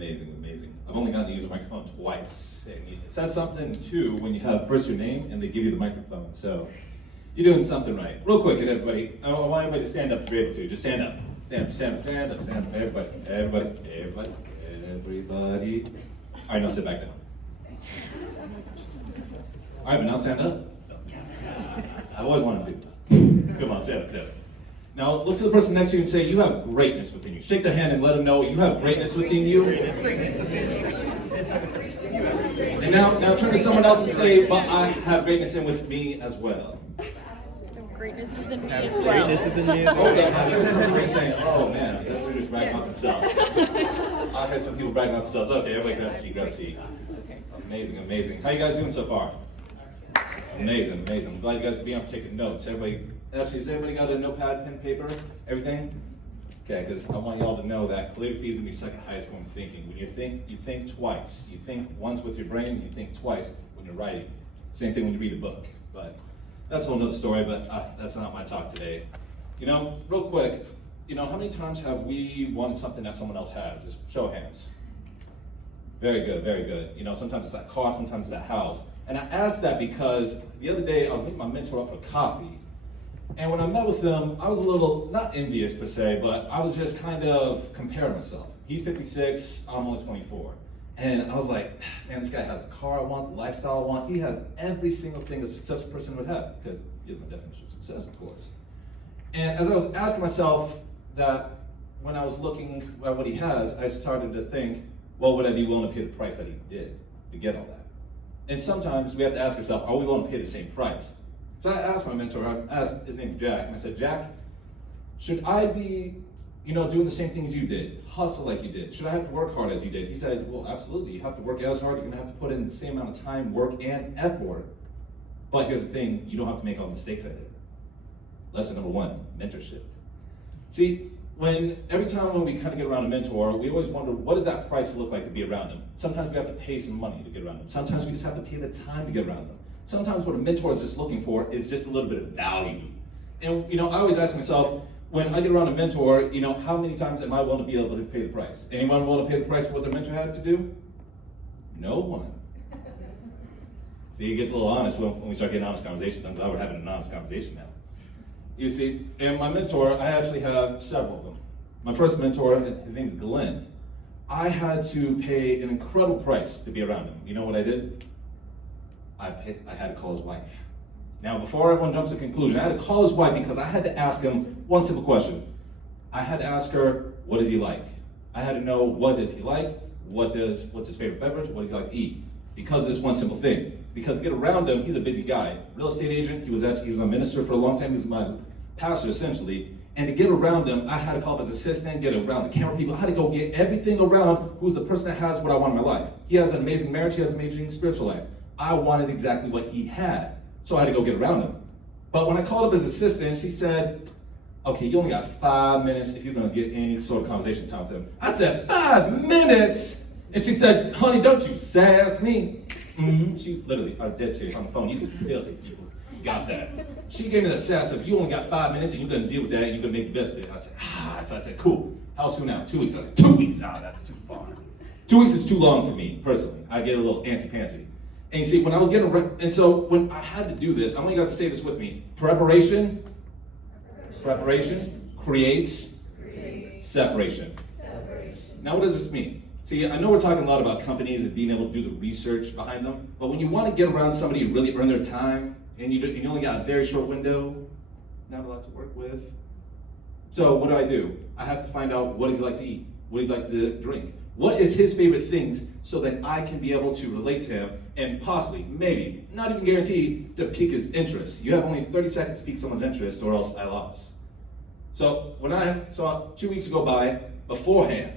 Amazing, amazing. I've only gotten to use a microphone twice. And it says something too when you have first your name and they give you the microphone. So you're doing something right. Real quick, everybody, I want everybody to stand up if you're able to. Just stand up. Stand up, stand up, stand up, stand up. Everybody. All right, now sit back down. All right, but now stand up. I always wanted to do this. Come on, stand up, stand up. Now look to the person next to you and say, you have greatness within you. Shake their hand and let them know you have greatness within you. And now turn to someone else and say, but I have greatness in with me as well. Greatness within me as well. Hold up, I heard some people saying, oh man, they're just bragging about themselves. I heard some people bragging about themselves. Okay, everybody grab a seat, grab a seat. Amazing, amazing. How you guys doing so far? Amazing, amazing. I'm glad you guys are being up taking notes. Everybody, actually, has everybody got a notepad, pen, paper, everything? Okay, because I want y'all to know that calligraphy is going to be second highest form of thinking. When you think twice. You think once with your brain, you think twice when you're writing. Same thing when you read a book. But that's a whole nother story, but that's not my talk today. You know, real quick, you know, how many times have we wanted something that someone else has? Just show of hands. Very good, very good. You know, sometimes it's that car, sometimes it's that house. And I asked that because the other day I was meeting my mentor up for coffee. And when I met with him, I was a little, not envious per se, but I was just kind of comparing myself. He's 56, I'm only 24. And I was like, man, this guy has the car I want, the lifestyle I want. He has every single thing a successful person would have, because he has my definition of success, of course. And as I was asking myself that, when I was looking at what he has, I started to think, well, would I be willing to pay the price that he did to get all that? And sometimes we have to ask ourselves, are we willing to pay the same price? So I asked my mentor, his name is Jack, and I said, Jack, should I be, you know, doing the same things you did, hustle like you did? Should I have to work hard as you did? He said, well, absolutely. You have to work as hard. You're going to have to put in the same amount of time, work, and effort. But here's the thing, you don't have to make all the mistakes I did. Lesson number 1, mentorship. See, every time when we kind of get around a mentor, we always wonder, what does that price look like to be around them? Sometimes we have to pay some money to get around them. Sometimes we just have to pay the time to get around them. Sometimes what a mentor is just looking for is just a little bit of value. And, you know, I always ask myself, when I get around a mentor, you know, how many times am I willing to be able to pay the price? Anyone willing to pay the price for what their mentor had to do? No one. See, it gets a little honest when we start getting honest conversations. I'm glad we're having an honest conversation now. You see, and my mentor, I actually have several of them. My first mentor, his name is Glenn. I had to pay an incredible price to be around him. You know what I did? I had to call his wife. Now, before everyone jumps to conclusion, I had to call his wife because I had to ask him one simple question. I had to ask her, what does he like? I had to know, what does he like? What's his favorite beverage? What does he like to eat? Because of this one simple thing. Because to get around him, he's a busy guy. Real estate agent, he was my minister for a long time. He was my pastor, essentially. And to get around him, I had to call up his assistant, get around the camera people. I had to go get everything around who's the person that has what I want in my life. He has an amazing marriage. He has an amazing spiritual life. I wanted exactly what he had. So I had to go get around him. But when I called up his assistant, she said, okay, you only got 5 minutes if you're going to get any sort of conversation time with him. I said, 5 minutes? And she said, honey, don't you sass me. She literally, I'm dead serious on the phone. You can still see people got that. She gave me the sass of, you only got 5 minutes and you're going to deal with that and you're going to make the best of it. I said, So I said, cool. How soon now? 2 weeks. I said, 2 weeks? That's too far. 2 weeks is too long for me, personally. I get a little antsy-pantsy. And you see, when I was getting, and so when I had to do this, I want you guys to say this with me. Preparation creates separation. Now, what does this mean? See, I know we're talking a lot about companies and being able to do the research behind them, but when you want to get around somebody who really earned their time, and you only got a very short window, not a lot to work with. So what do? I have to find out what does he like to eat, what does he like to drink, what is his favorite things, so that I can be able to relate to him and possibly, maybe, not even guaranteed, to pique his interest. You have only 30 seconds to pique someone's interest, or else I lost. So 2 weeks go by, beforehand,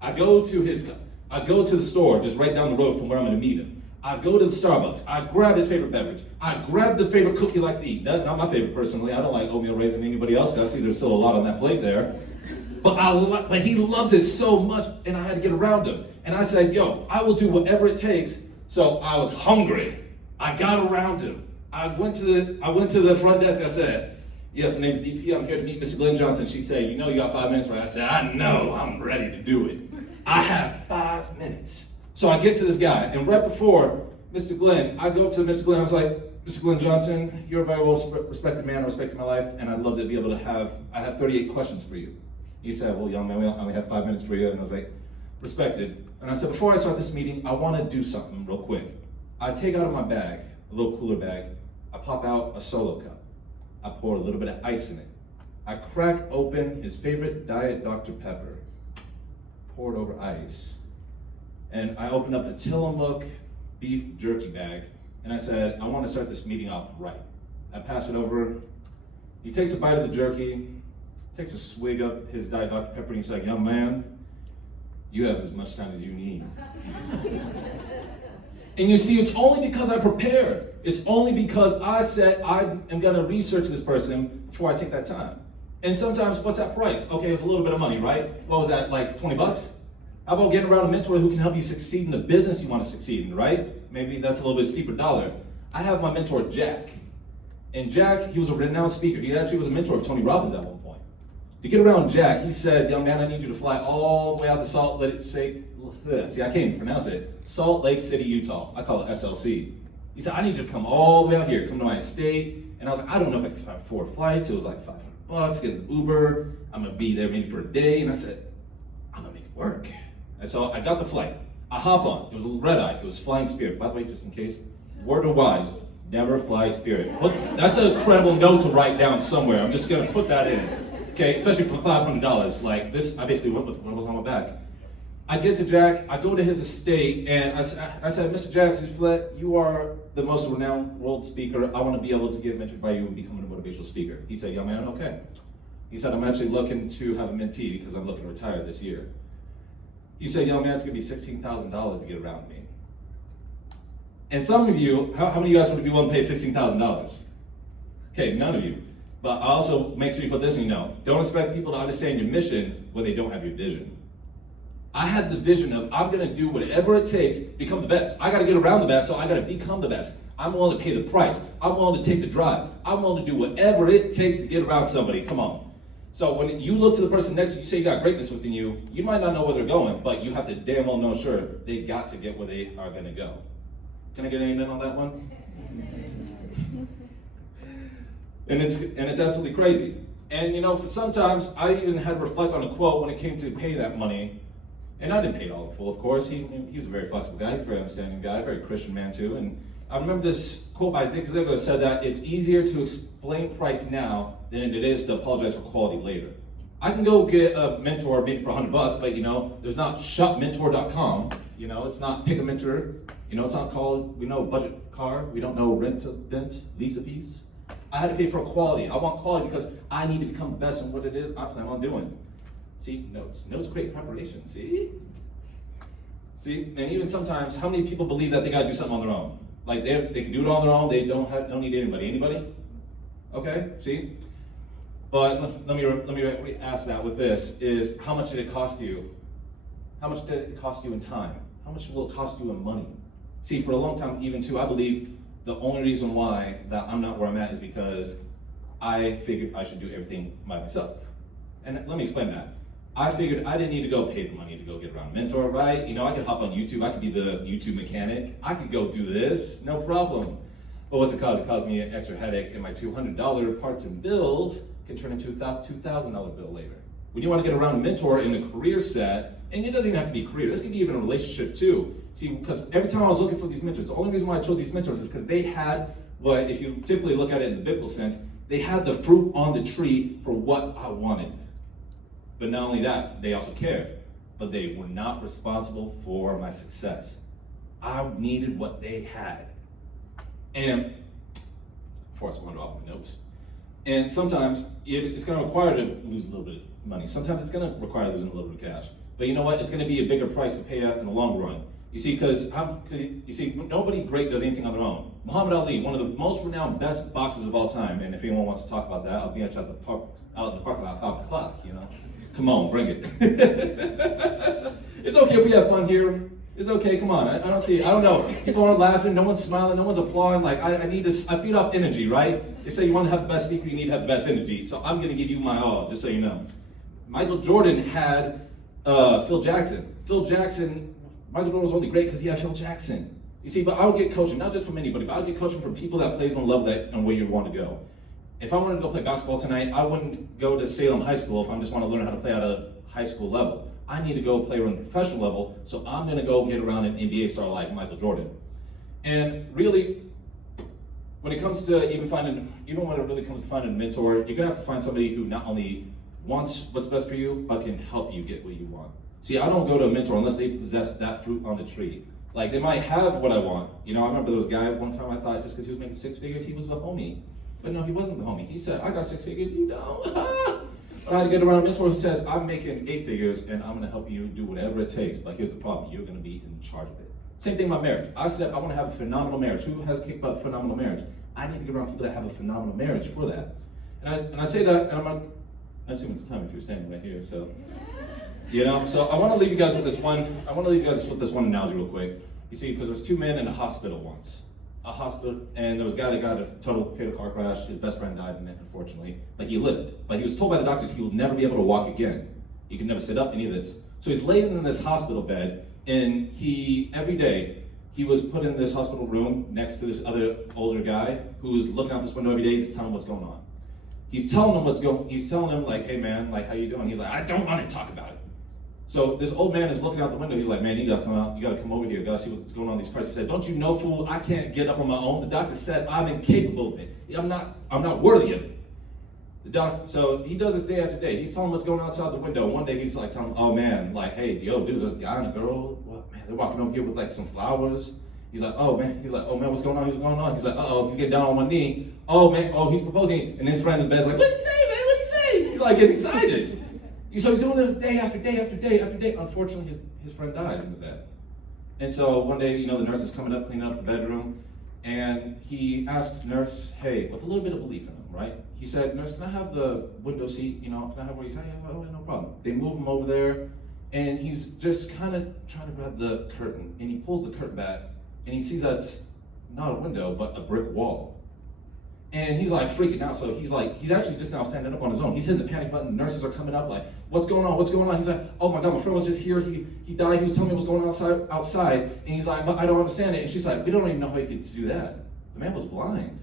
I go to the store just right down the road from where I'm going to meet him. I go to the Starbucks. I grab his favorite beverage. I grab the favorite cookie he likes to eat. Not my favorite personally. I don't like oatmeal raisin than anybody else. I see there's still a lot on that plate there. But he loves it so much, and I had to get around him. And I said, yo, I will do whatever it takes. So I was hungry. I got around him. I went to the front desk. I said, yes, my name is DP. I'm here to meet Mr. Glenn Johnson. She said, you know you got 5 minutes, right? I said, I know. I'm ready to do it. I have 5 minutes. So I get to this guy, and right before Mr. Glenn, I go up to Mr. Glenn, I was like, Mr. Glenn Johnson, you're a very well respected man, I respect my life, and I'd love to be able to I have 38 questions for you. He said, well, young man, we only have 5 minutes for you, and I was like, respected. And I said, before I start this meeting, I want to do something real quick. I take out of my bag, a little cooler bag, I pop out a Solo cup. I pour a little bit of ice in it. I crack open his favorite Diet Dr. Pepper, pour it over ice, and I open up a Tillamook beef jerky bag, and I said, I want to start this meeting off right. I pass it over. He takes a bite of the jerky, takes a swig of his Diet Dr. Pepper, and he's like, young man, you have as much time as you need. And you see, it's only because I prepared. It's only because I said I am going to research this person before I take that time. And sometimes, what's that price? Okay, it's a little bit of money, right? What was that, like 20 bucks? How about getting around a mentor who can help you succeed in the business you want to succeed in, right? Maybe that's a little bit steeper dollar. I have my mentor, Jack. And Jack, he was a renowned speaker. He actually was a mentor of Tony Robbins at one point. To get around Jack, he said, young man, I need you to fly all the way out to Salt Lake City. See, I can't even pronounce it. Salt Lake City, Utah. I call it SLC. He said, I need you to come all the way out here, come to my estate. And I was like, I don't know if I can afford flights. It was like $500, get an Uber. I'm gonna be there maybe for a day. And I said, I'm gonna make it work. And so I got the flight. I hop on. It was a red eye. It was Flying Spirit. By the way, just in case, word of wise, never fly Spirit. That's a credible note to write down somewhere. I'm just gonna put that in. Okay, especially for $500. Like this, I basically went with what was on my back. I get to Jack, I go to his estate, and I said, Mr. Jackson, you are the most renowned world speaker. I want to be able to get mentored by you and become a motivational speaker. He said, young man, okay. He said, I'm actually looking to have a mentee because I'm looking to retire this year. He said, young man, it's going to be $16,000 to get around me. And some of you, how many of you guys would be willing to pay $16,000? Okay, none of you. But I also make sure you put this in, don't expect people to understand your mission when they don't have your vision. I had the vision of, I'm gonna do whatever it takes to become the best. I gotta get around the best, so I gotta become the best. I'm willing to pay the price. I'm willing to take the drive. I'm willing to do whatever it takes to get around somebody, come on. So when you look to the person next to you, you say you got greatness within you, you might not know where they're going, but you have to damn well know sure they got to get where they are gonna go. Can I get an amen on that one? And it's absolutely crazy. And sometimes I even had to reflect on a quote when it came to pay that money. And I didn't pay it all in full, of course. He's a very flexible guy. He's a very understanding guy, a very Christian man too. And I remember this quote by Zig Ziglar said that it's easier to explain price now than it is to apologize for quality later. I can go get a mentor maybe for $100, but there's not shopmentor.com. It's not pick a mentor. It's not called, we know budget car. We don't know rent a vent, lease a piece. I had to pay for quality. I want quality because I need to become the best in what it is I plan on doing. See, notes create preparation, see? And even sometimes, how many people believe that they gotta do something on their own? Like they can do it on their own, they don't need anybody. Anybody? Okay, see? But let me ask that with this, is how much did it cost you? How much did it cost you in time? How much will it cost you in money? See, for a long time, even too, I believe the only reason why that I'm not where I'm at is because I figured I should do everything by myself. And let me explain that. I figured I didn't need to go pay the money to go get around a mentor, right? I could hop on YouTube, I could be the YouTube mechanic, I could go do this, no problem. But what's it cause? It caused me an extra headache, and my $200 parts and bills can turn into a $2,000 bill later. When you want to get around a mentor in a career set, and it doesn't even have to be a career, this can be even a relationship too. See, because every time I was looking for these mentors, the only reason why I chose these mentors is because they had what, if you typically look at it in the biblical sense, they had the fruit on the tree for what I wanted. But not only that, they also cared, but they were not responsible for my success. I needed what they had. And, before I wander off my notes, and sometimes it's going to require to lose a little bit of money. Sometimes it's going to require losing a little bit of cash. But you know what? It's going to be a bigger price to pay out in the long run. You see, because nobody great does anything on their own. Muhammad Ali, one of the most renowned best boxers of all time, and if anyone wants to talk about that, I'll be out in the parking lot at 5 o'clock, Come on, bring it. It's okay if we have fun here. It's okay, come on. I don't know. People aren't laughing, no one's smiling, no one's applauding. Like, I feed off energy, right? They say you want to have the best speaker, you need to have the best energy. So I'm gonna give you my all, just so you know. Michael Jordan had Phil Jackson. Michael Jordan was only great because he had Phil Jackson. You see, but I would get coaching, not just from anybody, but I would get coaching from people that plays on the level that and where you want to go. If I wanted to go play basketball tonight, I wouldn't go to Salem High School if I just want to learn how to play at a high school level. I need to go play on a professional level, so I'm going to go get around an NBA star like Michael Jordan. And really, when it comes to even when it really comes to finding a mentor, you're going to have to find somebody who not only wants what's best for you, but can help you get what you want. See, I don't go to a mentor unless they possess that fruit on the tree. Like, they might have what I want. You know, I remember there was a guy one time I thought just because he was making 6 figures, he was the homie. But no, he wasn't the homie. He said, I got 6 figures, you don't. But I had to get around a mentor who says, I'm making 8 figures and I'm going to help you do whatever it takes. But here's the problem, you're going to be in charge of it. Same thing about marriage. I said, I want to have a phenomenal marriage. Who has kicked butt phenomenal marriage? I need to get around people that have a phenomenal marriage for that. And I say that, and I assume it's time if you're standing right here, so. You know, so I want to leave you guys with this one analogy real quick. You see, because there was 2 men in a hospital once. And there was a guy that got a fatal car crash. His best friend died in it, unfortunately. But he lived. But he was told by the doctors he will never be able to walk again. He could never sit up, any of this. So he's laid in this hospital bed, and every day, he was put in this hospital room next to this other older guy who's looking out this window every day, just telling him what's going on. He's telling him like, hey man, like, how you doing? He's like, I don't want to talk about it. So this old man is looking out the window. He's like, man, you gotta come out. You gotta come over here. You gotta see what's going on in these cars. He said, don't you know, fool? I can't get up on my own. The doctor said I'm incapable of it. I'm not worthy of it. So he does this day after day. He's telling him what's going on outside the window. One day he's like telling him, oh man, like, hey, yo, dude, there's a guy and a girl. What, man, they're walking over here with like some flowers. He's like, oh man, what's going on? He's like, uh-oh, he's getting down on one knee. Oh man, he's proposing. And his friend in the bed's like, what'd he say, man? What'd he say? He's like getting excited. So he's doing it day after day after day after day. Unfortunately, his friend dies in the bed. And so one day, the nurse is coming up, cleaning up the bedroom, and he asks the nurse, hey, with a little bit of belief in him, right? He said, nurse, can I have the window seat? Can I have where he's saying? Oh, no problem. They move him over there, and he's just kind of trying to grab the curtain, and he pulls the curtain back, and he sees that's not a window, but a brick wall. And he's like freaking out, so he's actually just now standing up on his own. He's hitting the panic button, nurses are coming up like, what's going on? He's like, oh my God, my friend was just here, he died, he was telling me what's going on outside, and he's like, but I don't understand it. And she's like, we don't even know how he could do that. The man was blind.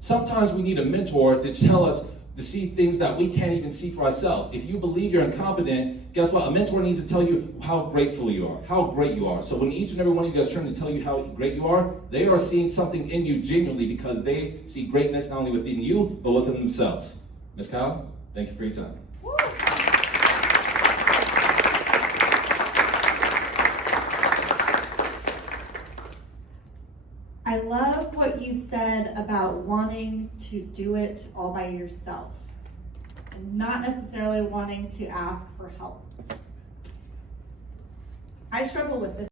Sometimes we need a mentor to tell us to see things that we can't even see for ourselves. If you believe you're incompetent, guess what? A mentor needs to tell you how grateful you are, how great you are. So when each and every one of you guys turn to tell you how great you are, they are seeing something in you genuinely because they see greatness not only within you, but within themselves. Ms. Kyle, thank you for your time. I love what you said about wanting to do it all by yourself and not necessarily wanting to ask for help. I struggle with this.